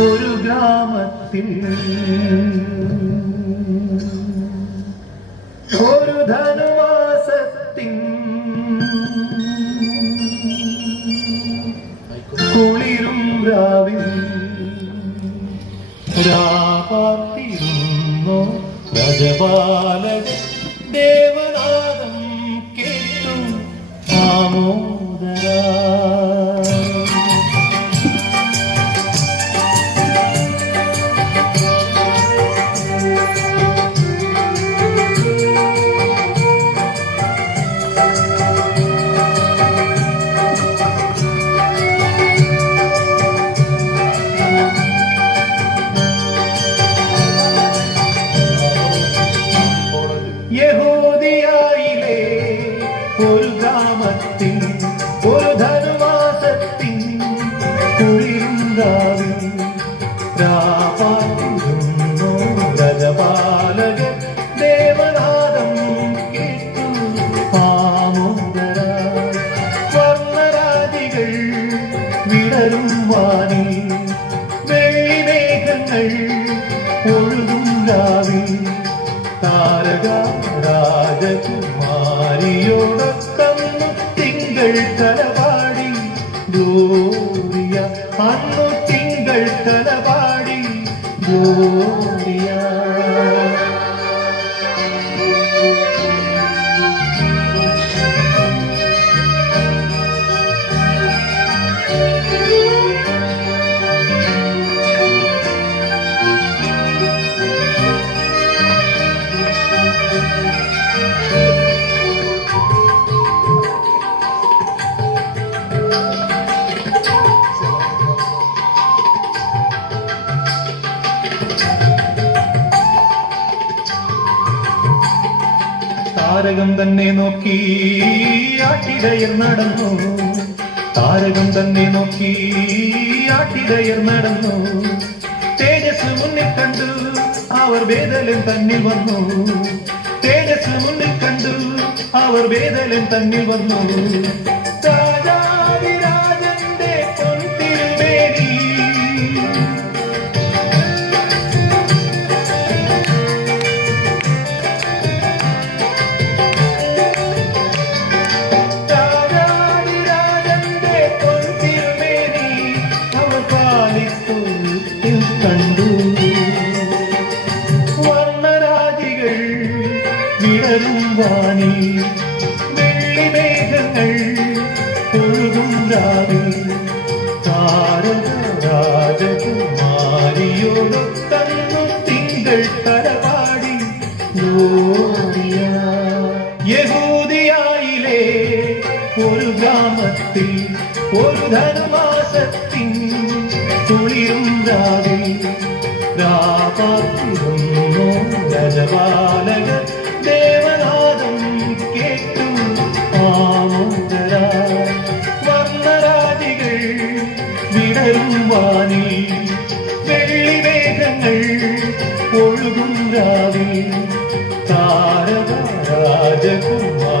ഒരു ഗ്രാമത്തിൽ ഒരു ധനുമാസത്തിൻ കുളിരും രാവിൽ രാപാർത്തിരുന്നു രജപാലക ദേവനാദം കേട്ടു ആമോദരാ. യഹൂദിയായിലെ ഒരു ഗ്രാമത്തിൽ ഒരു ധനുമാസത്തിൻ കുളിരും രാവിൽ രാപാർത്തിരുന്നു രജപാലക ദേവനാദം കേട്ടു ആമോദരാ. വർണ്ണരാജികൾ വിടരും വാനിൽ വെള്ളിമേഘങ്ങൾ ഒഴുകും രാവിൽ താരക രാജകുമാരിയോടൊത്തന്നു തിങ്കൾ തലപാടി ഗ്ലോറിയ. അന്നു തിങ്കൾ തലപാടി ഗ്ലോറിയ. താരകം തന്നെ നോക്കി ആട്ടിടയർ നടന്നു. താരകം തന്നെ നോക്കി ആട്ടിടയർ നടന്നു. തേജസ് മുന്നിൽ കണ്ടു അവർ വേദലൻ തന്നിൽ വന്നു. തേജസ് മുന്നിൽ കണ്ടു അവർ വേദലൻ തന്നിൽ വന്നു. രാജാവിരാജന്റെ പൊൻതിരുമേനി കണ്ടു. വർണ്ണരാജികൾ വിടരും വാനിൽ വെള്ളിമേഘങ്ങൾ ഒഴുകും രാവിൽ താരക രാജകുമാരിയോടൊത്തന്നു തിങ്കൾ തലപാടി ഗ്ലോറിയ. യഹൂദിയായിലെ ഒരു ഗ്രാമത്തിൽ ഒരു ധനുമാസത്തിൻ കുളിരും രാവിൽ രാപാർത്തിരുന്നു രജപാലക ദേവനാദം കേട്ടു ആമോദരാ. വർണ്ണരാജികൾ വിടരും വാനിൽ വെള്ളിമേഘങ്ങൾ ഒഴുകും രാവിൽ താരക രാജകുമാർ